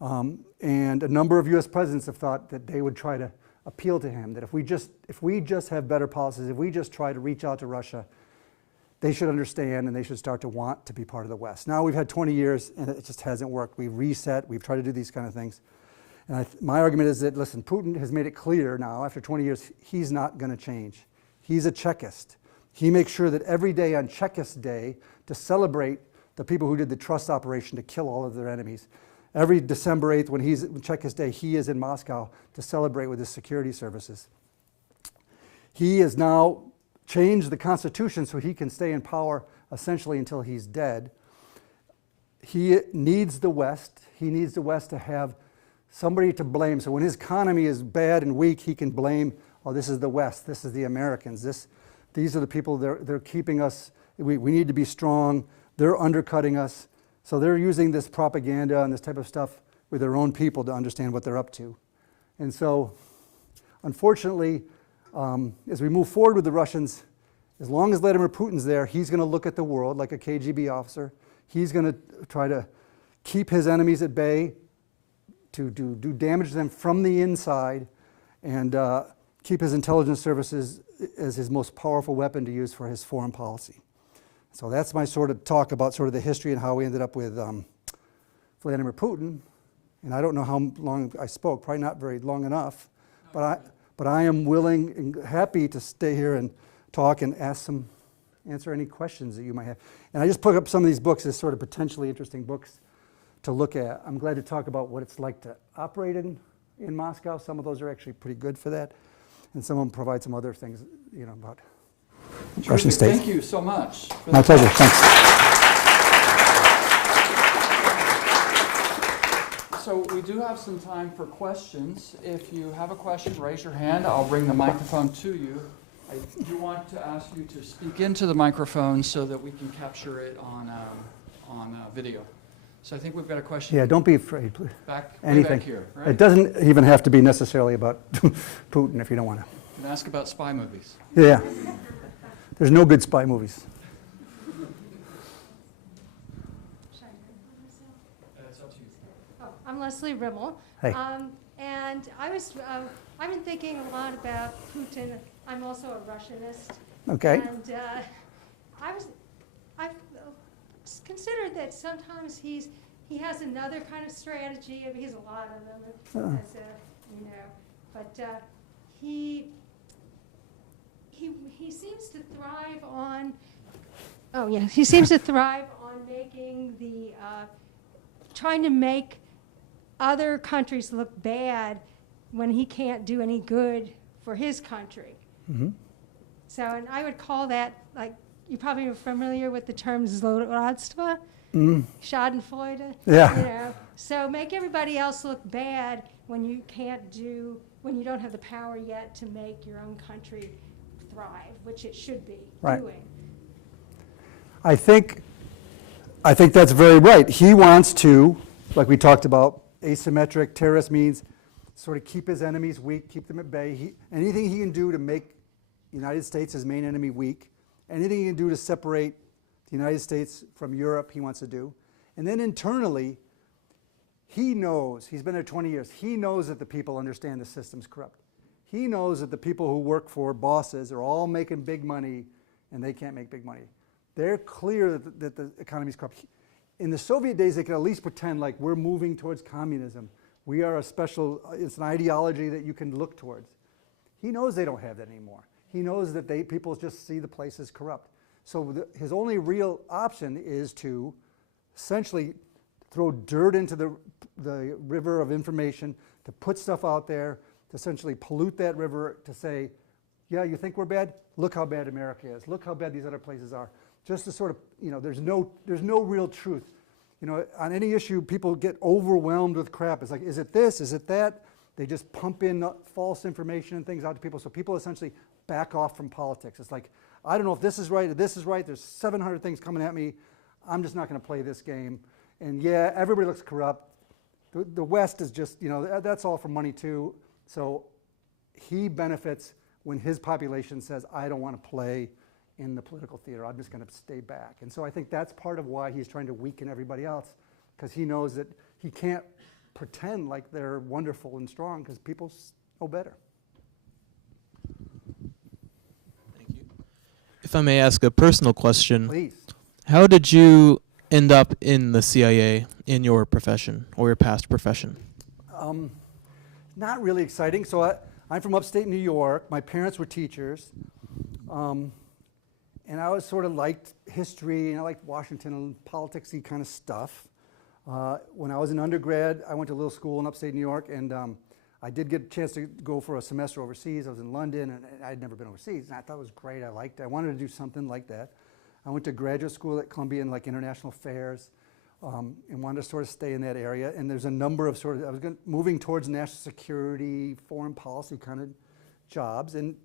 And a number of US presidents have thought that they would try to appeal to him, that if we just have better policies, if we just try to reach out to Russia, they should understand and they should start to want to be part of the West. Now we've had 20 years and it just hasn't worked. We've reset, we've tried to do these kind of things. And my argument is that, listen, Putin has made it clear now, after 20 years, he's not going to change. He's a Chekist. He makes sure that every day on Chekist Day, to celebrate the people who did the trust operation to kill all of their enemies, every December 8th, when he's Chekist Day, he is in Moscow to celebrate with his security services. He has now changed the Constitution so he can stay in power essentially until he's dead. He needs the West. He needs the West to have somebody to blame. So when his economy is bad and weak, he can blame, oh, this is the West, this is the Americans, these are the people, they're keeping us, we need to be strong, they're undercutting us. So they're using this propaganda and this type of stuff with their own people to understand what they're up to. And so, unfortunately, as we move forward with the Russians, as long as Vladimir Putin's there, he's going to look at the world like a KGB officer. He's going to try to keep his enemies at bay, to do damage to them from the inside, and keep his intelligence services as his most powerful weapon to use for his foreign policy. So that's my sort of talk about sort of the history and how we ended up with Vladimir Putin. And I don't know how long I spoke, probably not very long enough, but I am willing and happy to stay here and talk and answer any questions that you might have. And I just put up some of these books as sort of potentially interesting books to look at. I'm glad to talk about what it's like to operate in Moscow. Some of those are actually pretty good for that. And some of them provide some other things, about Russian states. Thank you so much. My pleasure, thanks. So we do have some time for questions. If you have a question, raise your hand. I'll bring the microphone to you. I do want to ask you to speak into the microphone so that we can capture it on video. So I think we've got a question. Yeah, don't be afraid. Back here, right? It doesn't even have to be necessarily about Putin if you don't want to. You can ask about spy movies. Yeah. There's no good spy movies. It's up to you. Oh, I'm Leslie Rimmel. Hey. And I've been thinking a lot about Putin. I'm also a Russianist. Okay. And I've considered that sometimes he has another kind of strategy. I mean, he has a lot of them, but he seems to thrive on. Oh yeah, he seems to thrive on making trying to make other countries look bad when he can't do any good for his country. Mm-hmm. So, and I would call that, like, you probably are familiar with the term zloradstvo, schadenfreude. Yeah. So make everybody else look bad when you when you don't have the power yet to make your own country thrive, which it should be doing. I think that's very right. He wants to, like we talked about, asymmetric terrorist means sort of keep his enemies weak, keep them at bay. Anything he can do to make the United States, his main enemy, weak, anything he can do to separate the United States from Europe, he wants to do. And then internally, he knows, he's been there 20 years, he knows that the people understand the system's corrupt. He knows that the people who work for bosses are all making big money and they can't make big money. They're clear that the economy is corrupt. In the Soviet days, they could at least pretend like we're moving towards communism. We are a special, it's an ideology that you can look towards. He knows they don't have that anymore. He knows that people just see the place as corrupt. So his only real option is to essentially throw dirt into the river of information, to put stuff out there, to essentially pollute that river, to say, yeah, you think we're bad? Look how bad America is. Look how bad these other places are. Just to sort of, there's no real truth. On any issue, people get overwhelmed with crap. It's like, is it this? Is it that? They just pump in false information and things out to people. So people essentially back off from politics. It's like, I don't know if this is right or this is right. There's 700 things coming at me. I'm just not going to play this game. And yeah, everybody looks corrupt. The West is just, that's all for money too. So he benefits when his population says, I don't want to play in the political theater. I'm just going to stay back. And so I think that's part of why he's trying to weaken everybody else, because he knows that he can't pretend like they're wonderful and strong, because people know better. Thank you. If I may ask a personal question, Please. how did you end up in the CIA in your profession or your past profession? Not really exciting. So I'm from upstate New York. My parents were teachers. And I always sort of liked history, and I liked Washington and politics-y kind of stuff. When I was an undergrad, I went to a little school in upstate New York, and I did get a chance to go for a semester overseas. I was in London, and I'd never been overseas, and I thought it was great. I liked it. I wanted to do something like that. I went to graduate school at Columbia in international affairs, and wanted to sort of stay in that area. And there's a number of I was moving towards national security, foreign policy kind of jobs, and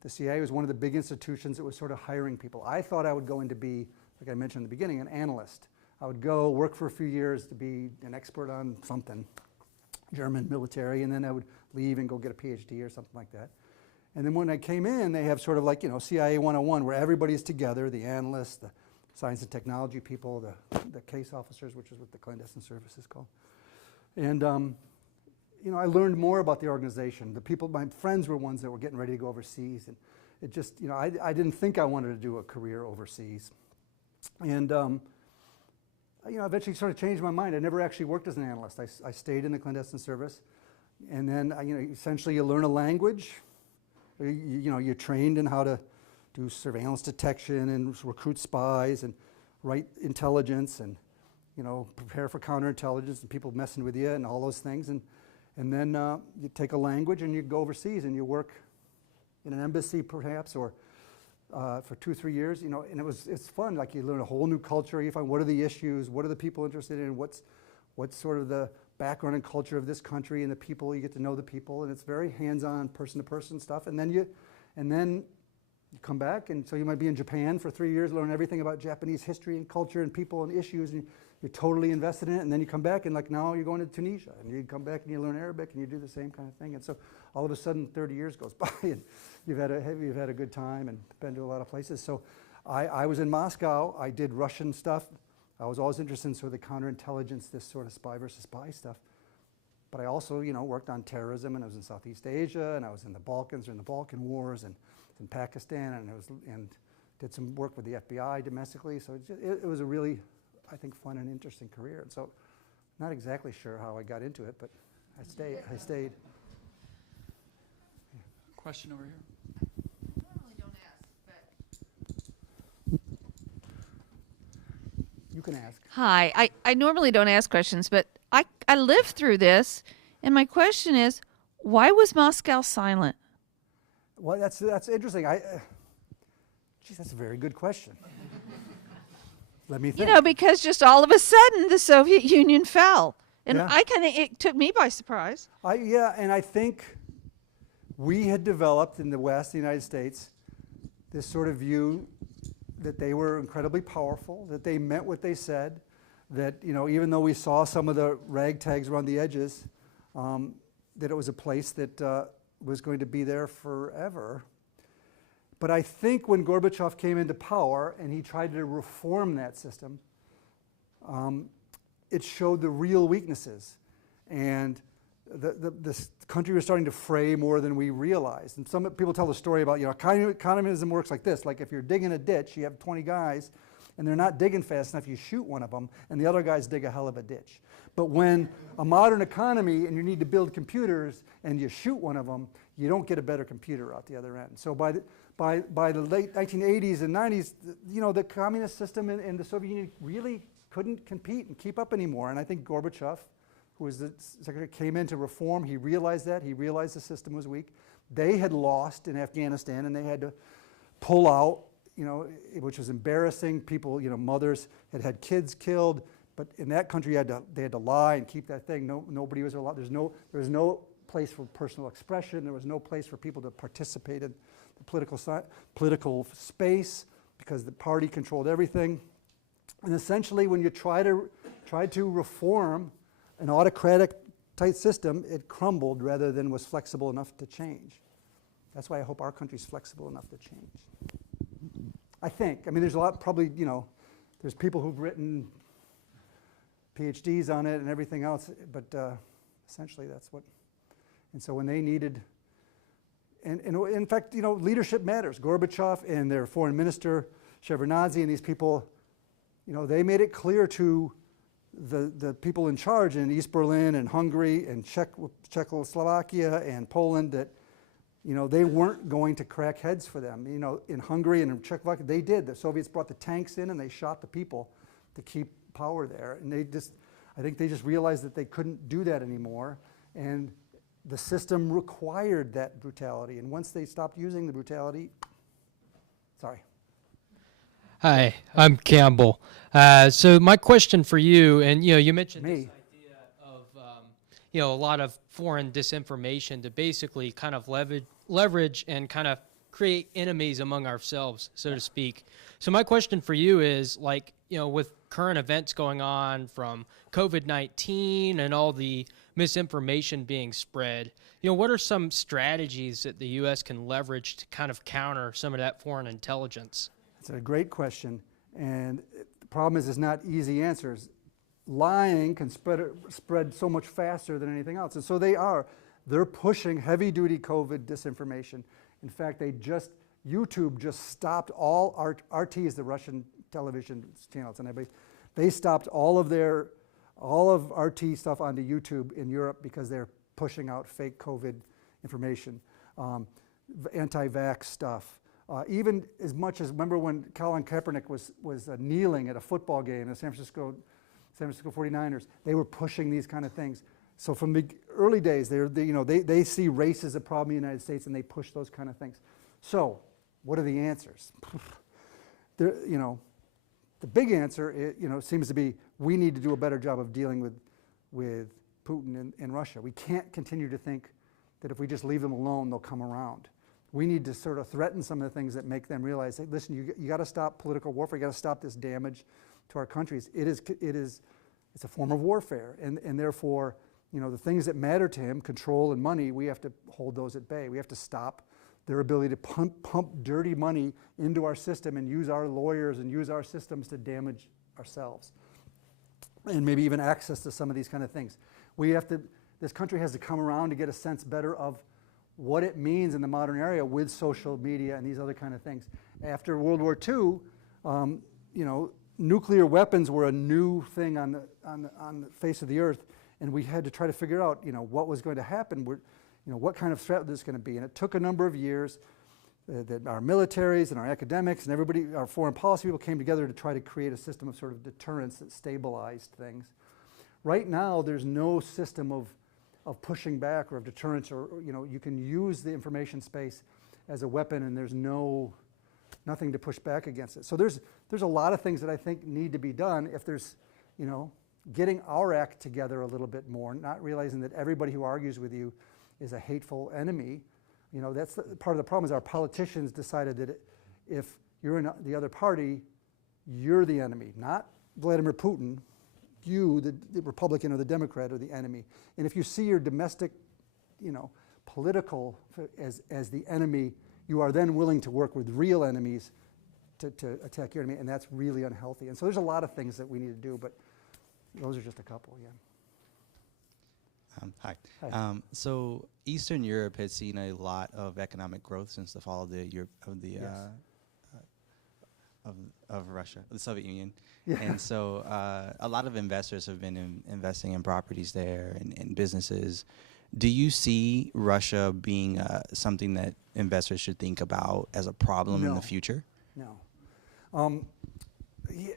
the CIA was one of the big institutions that was sort of hiring people. I thought I would go in to be, like I mentioned in the beginning, an analyst. I would go work for a few years to be an expert on something, German military, and then I would leave and go get a PhD or something like that. And then when I came in, they have sort of CIA 101, where everybody's together, the analysts, the science and technology people, the case officers, which is what the clandestine service is called. And I learned more about the organization. The people, my friends were ones that were getting ready to go overseas, and it just, I didn't think I wanted to do a career overseas. And eventually sort of changed my mind. I never actually worked as an analyst. I stayed in the clandestine service, and then essentially you learn a language. You're trained in how to do surveillance detection and recruit spies and write intelligence and prepare for counterintelligence and people messing with you and all those things. And then you take a language and you go overseas and you work in an embassy perhaps, or for 2-3 years, and it's fun. Like, you learn a whole new culture. You find what are the issues, what are the people interested in, what's sort of the background and culture of this country and the people. You get to know the people, and it's very hands-on, person-to-person stuff. And then you come back, and so you might be in Japan for 3 years, learn everything about Japanese history and culture and people and issues, and you're totally invested in it. And then you come back, and now you're going to Tunisia, and you come back and you learn Arabic, and you do the same kind of thing. And so all of a sudden, 30 years goes by, and you've had a good time and been to a lot of places. So I was in Moscow. I did Russian stuff. I was always interested in sort of the counterintelligence, this sort of spy versus spy stuff. But I also, worked on terrorism, and I was in Southeast Asia, and I was in the Balkans during the Balkan Wars, and in Pakistan, and did some work with the FBI domestically. So it was a really, I think, fun and interesting career. And so, not exactly sure how I got into it, but I stayed. Question over here. Normally don't ask, but You can ask. hi. I normally don't ask questions, but I lived through this, and my question is, why was Moscow silent? Well, that's interesting. That's a very good question. Let me think. Because just all of a sudden the Soviet Union fell, and Yeah. it took me by surprise. And I think we had developed in the West, the United States, this sort of view that they were incredibly powerful, that they meant what they said, that even though we saw some of the ragtags around the edges, that it was a place that was going to be there forever. But I think when Gorbachev came into power and he tried to reform that system, it showed the real weaknesses. And this country was starting to fray more than we realized. And some people tell the story about, communism works like this. Like if you're digging a ditch, you have 20 guys, and they're not digging fast enough, you shoot one of them, and the other guys dig a hell of a ditch. But when a modern economy and you need to build computers and you shoot one of them, you don't get a better computer out the other end. So by the late 1980s and 90s, the communist system in the Soviet Union really couldn't compete and keep up anymore. And I think Gorbachev, who was the secretary, came in to reform. He realized that. He realized the system was weak. They had lost in Afghanistan, and they had to pull out, which was embarrassing. People, mothers had kids killed. But in that country, they had to lie and keep that thing. Nobody was allowed. There was no place for personal expression. There was no place for people to participate in the political space because the party controlled everything. And essentially, when you try to reform an autocratic type system, it crumbled rather than was flexible enough to change. That's why I hope our country's flexible enough to change. I think. I mean, there's a lot, probably, there's people who've written PhDs on it and everything else, but essentially that's what. And so when they needed, and in fact, leadership matters. Gorbachev and their foreign minister, Shevardnadze, and these people, they made it clear to the people in charge in East Berlin and Hungary and Czechoslovakia and Poland that, they weren't going to crack heads for them. In Hungary and in Czechoslovakia, they did. The Soviets brought the tanks in and they shot the people to keep power there. And I think they just realized that they couldn't do that anymore. And the system required that brutality. And once they stopped using the brutality, sorry. Hi, I'm Campbell. So my question for you, and you mentioned this idea of a lot of foreign disinformation to basically kind of leverage and kind of create enemies among ourselves, so to speak. So my question for you is, with current events going on from COVID-19 and all the misinformation being spread, what are some strategies that the U.S. can leverage to kind of counter some of that foreign intelligence? It's a great question, and the problem is it's not easy answers. Lying can spread so much faster than anything else, and so they're pushing heavy-duty COVID disinformation. In fact, YouTube just stopped all RT is the Russian television channels, and they stopped all of RT stuff onto YouTube in Europe because they're pushing out fake COVID information, anti-vax stuff. Even as much as, remember when Colin Kaepernick was kneeling at a football game, the San Francisco 49ers, they were pushing these kind of things. So from the early days, they see race as a problem in the United States, and they push those kind of things. So what are the answers? The big answer, seems to be we need to do a better job of dealing with Putin and Russia. We can't continue to think that if we just leave them alone, they'll come around. We need to sort of threaten some of the things that make them realize, hey, listen, you got to stop political warfare. You got to stop this damage to our countries. It's a form of warfare, and therefore, the things that matter to him, control and money, we have to hold those at bay. We have to stop their ability to pump dirty money into our system and use our lawyers and use our systems to damage ourselves, and maybe even access to some of these kind of things. This country has to come around to get a sense better of what it means in the modern era with social media and these other kind of things. After World War II, nuclear weapons were a new thing on the face of the earth, and we had to try to figure out, what was going to happen, what kind of threat this was going to be. And it took a number of years that our militaries and our academics and everybody, our foreign policy people came together to try to create a system of sort of deterrence that stabilized things. Right now, there's no system of pushing back or of deterrence, or you can use the information space as a weapon, and there's nothing to push back against it. So there's a lot of things that I think need to be done if there's getting our act together a little bit more, not realizing that everybody who argues with you is a hateful enemy. That's part of the problem is our politicians decided that if you're in the other party, you're the enemy, not Vladimir Putin. You, the Republican or the Democrat, are the enemy. And if you see your domestic, political as the enemy, you are then willing to work with real enemies to attack your enemy, and that's really unhealthy. And so there's a lot of things that we need to do, but those are just a couple, yeah. Hi. Hi. So Eastern Europe has seen a lot of economic growth since the fall of the Yes. of Russia, the Soviet Union, Yeah. and so a lot of investors have been investing in properties there and businesses. Do you see Russia being something that investors should think about as a problem in No. the future? No. He-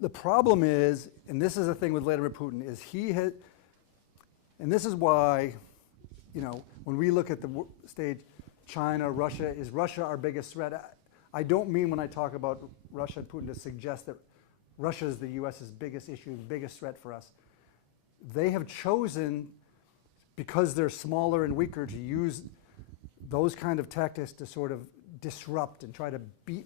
the problem is, and this is the thing with Vladimir Putin, is he had, and this is why, when we look at the stage, China, Russia, is Russia our biggest threat? I don't mean when I talk about Russia and Putin to suggest that Russia is the U.S.'s biggest issue, biggest threat for us. They have chosen, because they're smaller and weaker, to use those kind of tactics to sort of disrupt and try to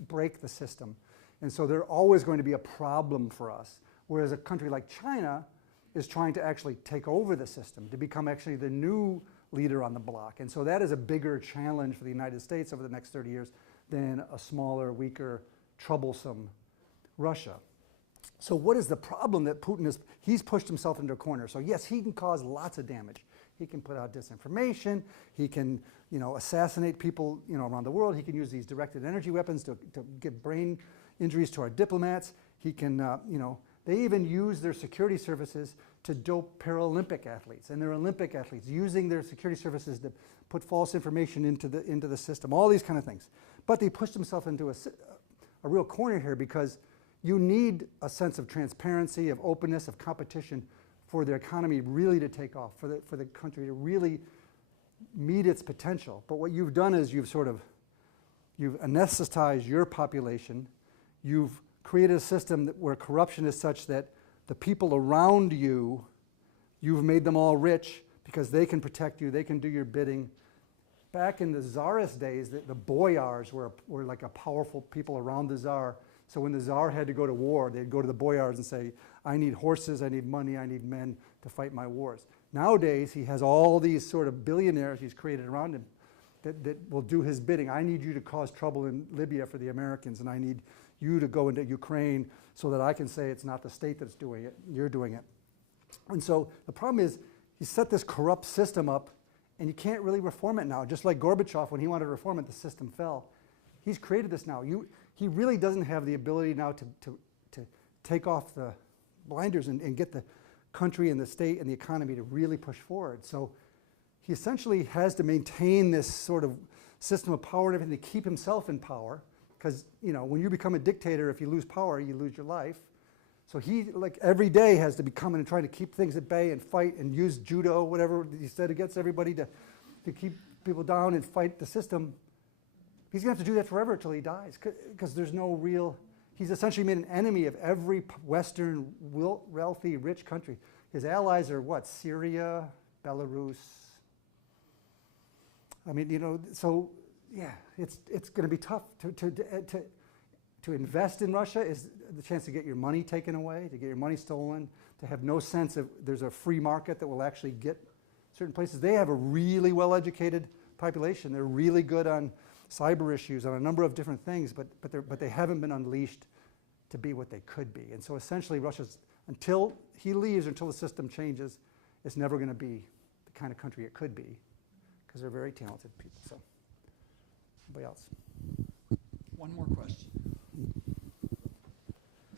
break the system. And so they're always going to be a problem for us. Whereas a country like China is trying to actually take over the system, to become actually the new leader on the block. And so that is a bigger challenge for the United States over the next 30 years than a smaller, weaker, troublesome Russia. So what is the problem that Putin has? He's pushed himself into a corner. So yes, he can cause lots of damage. He can put out disinformation. He can, assassinate people, around the world. He can use these directed energy weapons to give brain injuries to our diplomats. He can, they even use their security services to dope Paralympic athletes and their Olympic athletes, using their security services to put false information into the system. All these kind of things. But they pushed themselves into a real corner here because you need a sense of transparency, of openness, of competition for the economy really to take off, for the country to really meet its potential. But what you've done is you've anesthetized your population. You've created a system where corruption is such that the people around you, you've made them all rich because they can protect you, they can do your bidding. Back in the Tsarist days, the boyars were like a powerful people around the Tsar. So when the Tsar had to go to war, they'd go to the boyars and say, I need horses, I need money, I need men to fight my wars. Nowadays, he has all these sort of billionaires he's created around him that will do his bidding. I need you to cause trouble in Libya for the Americans, and I need you to go into Ukraine so that I can say it's not the state that's doing it, you're doing it. And so the problem is, he set this corrupt system up, and you can't really reform it now. Just like Gorbachev, when he wanted to reform it, the system fell. He's created this now. He really doesn't have the ability now to take off the blinders and get the country and the state and the economy to really push forward. So he essentially has to maintain this sort of system of power and everything to keep himself in power. Because when you become a dictator, if you lose power, you lose your life. So he, every day, has to be coming and trying to keep things at bay and fight and use judo, whatever he said, against everybody to keep people down and fight the system. He's going to have to do that forever until he dies, because there's no real. He's essentially made an enemy of every Western, wealthy, rich country. His allies are what? Syria, Belarus. I mean, so yeah, it's going to be tough to invest in Russia. Is the chance to get your money taken away, to get your money stolen, to have no sense of there's a free market that will actually get certain places. They have a really well-educated population. They're really good on cyber issues, on a number of different things, but they haven't been unleashed to be what they could be. And so essentially Russia's, until he leaves, until the system changes, it's never going to be the kind of country it could be, because they're very talented people. So, anybody else? One more question.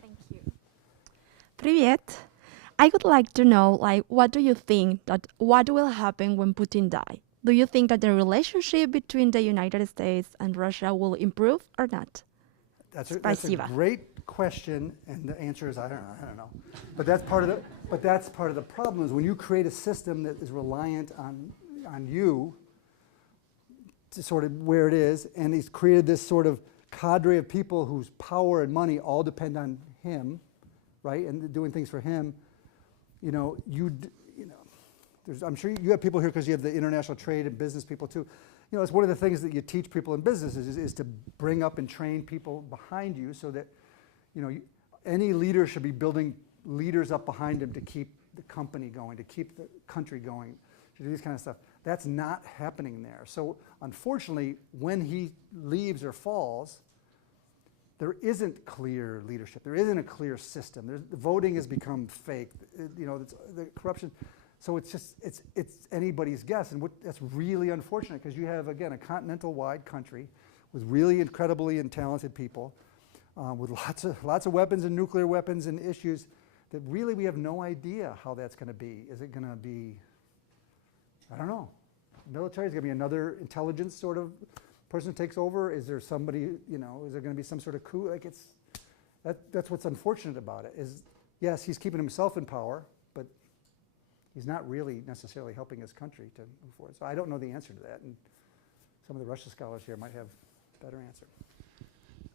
Thank you. Привет. I would like to know, what do you think what will happen when Putin dies? Do you think that the relationship between the United States and Russia will improve or not? That's a great question, and the answer is I don't know. But that's part of the problem is when you create a system that is reliant on you to sort of where it is, and he's created this sort of cadre of people whose power and money all depend on him, right, and doing things for him. I'm sure you have people here because you have the international trade and business people too. It's one of the things that you teach people in business is to bring up and train people behind you so that, any leader should be building leaders up behind him to keep the company going, to keep the country going, to do this kind of stuff. That's not happening there. So unfortunately, when he leaves or falls, there isn't clear leadership. There isn't a clear system. The voting has become fake. The corruption. So it's just, it's anybody's guess, and that's really unfortunate, because you have, again, a continental-wide country with really incredibly and talented people, with lots of weapons and nuclear weapons and issues that really we have no idea how that's going to be. Is it going to be, I don't know, military? Is it going to be another intelligence sort of person takes over? Is there somebody, you know, is there going to be some sort of coup? Like, that's what's unfortunate about it, is yes, he's keeping himself in power, but he's not really necessarily helping his country to move forward. So I don't know the answer to that, and some of the Russia scholars here might have a better answer.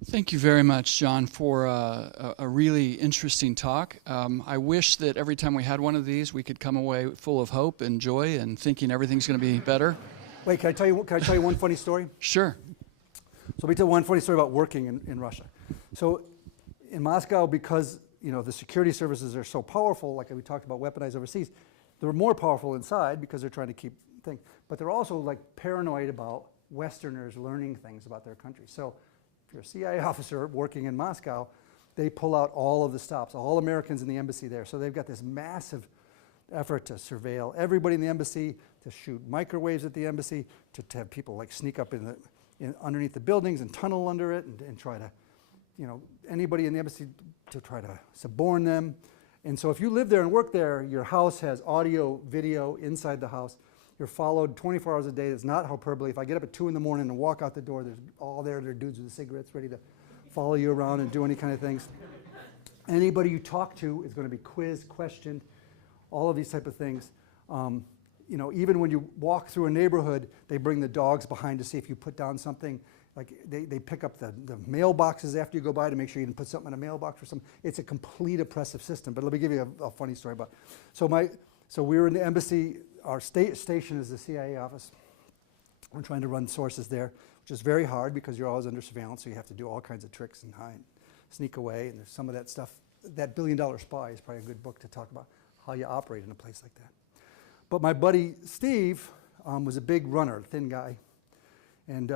Thank you very much, John, for a really interesting talk. I wish that every time we had one of these, we could come away full of hope and joy and thinking everything's going to be better. Wait, can I tell you one funny story? Sure. So let me tell one funny story about working in Russia. So in Moscow, because the security services are so powerful, like we talked about weaponized overseas, they're more powerful inside because they're trying to keep things. But they're also like paranoid about Westerners learning things about their country. So if you're a CIA officer working in Moscow, they pull out all of the stops, all Americans in the embassy there. So they've got this massive effort to surveil everybody in the embassy, to shoot microwaves at the embassy, to have people like sneak up underneath the buildings and tunnel under it and try to, anybody in the embassy to try to suborn them. And so if you live there and work there, your house has audio, video inside the house. You're followed 24 hours a day. It's not hyperbole. If I get up at 2 in the morning and walk out the door, there's all there are dudes with cigarettes ready to follow you around and do any kind of things. Anybody you talk to is going to be quizzed, questioned, all of these type of things. Even when you walk through a neighborhood, they bring the dogs behind to see if you put down something. Like they pick up the mailboxes after you go by to make sure you didn't put something in a mailbox or something. It's a complete oppressive system. But let me give you a funny story about it. So we were in the embassy. Our station is the CIA office. We're trying to run sources there, which is very hard because you're always under surveillance, so you have to do all kinds of tricks and hide, sneak away, and there's some of that stuff. That $1 Billion Spy is probably a good book to talk about how you operate in a place like that. But my buddy Steve was a big runner, thin guy, and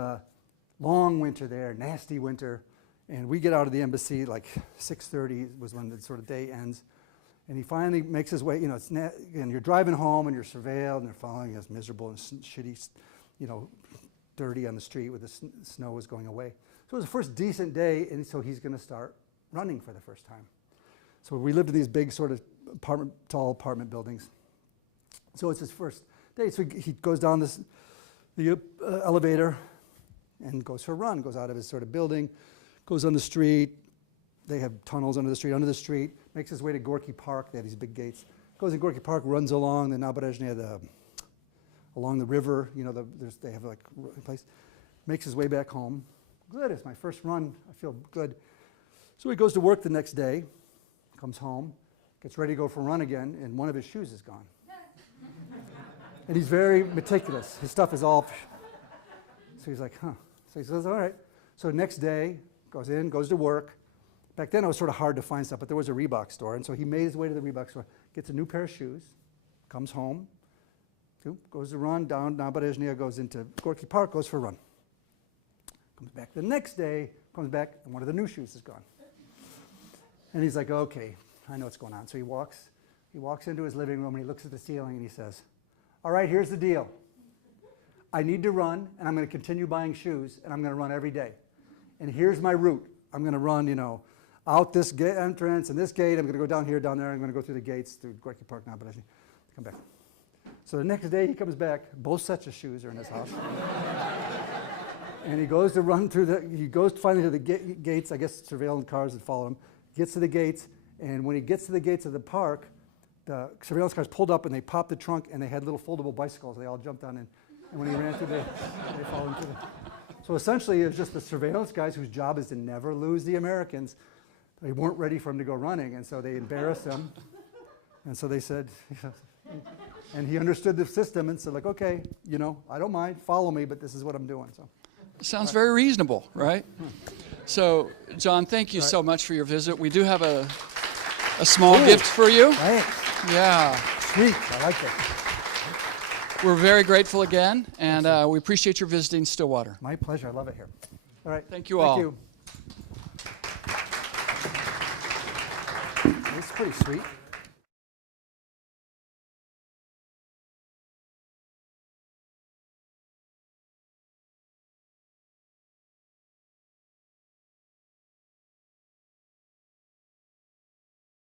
long winter there, nasty winter, and we get out of the embassy like 6:30 was when the sort of day ends. And he finally makes his way, and you're driving home and you're surveilled and they're following us, miserable and shitty, dirty on the street with the snow was going away. So it was the first decent day, and so he's going to start running for the first time. So we lived in these big sort of tall apartment buildings. So it's his first day. So he goes down the elevator and goes for a run, goes out of his sort of building, goes on the street. They have tunnels under the street, makes his way to Gorky Park. They have these big gates. Goes to Gorky Park, runs along the Naberezhny, along the river. They have like a place. Makes his way back home. Good, it's my first run. I feel good. So he goes to work the next day, comes home, gets ready to go for a run again, and one of his shoes is gone. And he's very meticulous. His stuff is all. So he's like, huh. So he says, all right. So next day, goes to work. Back then it was sort of hard to find stuff, but there was a Reebok store, and so he made his way to the Reebok store, gets a new pair of shoes, comes home, goes to run down Naberezhny, goes into Gorky Park, goes for a run. Comes back the next day, and one of the new shoes is gone. And he's like, okay, I know what's going on. So he walks into his living room and he looks at the ceiling and he says, all right, here's the deal. I need to run, and I'm going to continue buying shoes, and I'm going to run every day. And here's my route. I'm going to run, out this entrance and this gate. I'm going to go down here, down there. I'm going to go through the gates through Gorky Park now, but I should come back. So the next day he comes back. Both sets of shoes are in his house. And he goes to run he goes finally to the gates. I guess surveillance cars that follow him. Gets to the gates, and when he gets to the gates of the park, the surveillance cars pulled up and they popped the trunk, and they had little foldable bicycles. They all jumped on in. And when he ran through they followed him through So essentially, it was just the surveillance guys whose job is to never lose the Americans. They weren't ready for him to go running, and so they embarrassed him. And so they said, and he understood the system and said, like, okay, I don't mind, follow me, but this is what I'm doing. So Sounds very reasonable, right? So, John, thank you so much for your visit. We do have a small gift for you. Thanks. Yeah. Sweet. I like that. We're very grateful again, and we appreciate your visiting Stillwater. My pleasure. I love it here. All right. Thank you all. Thank you. It's pretty sweet.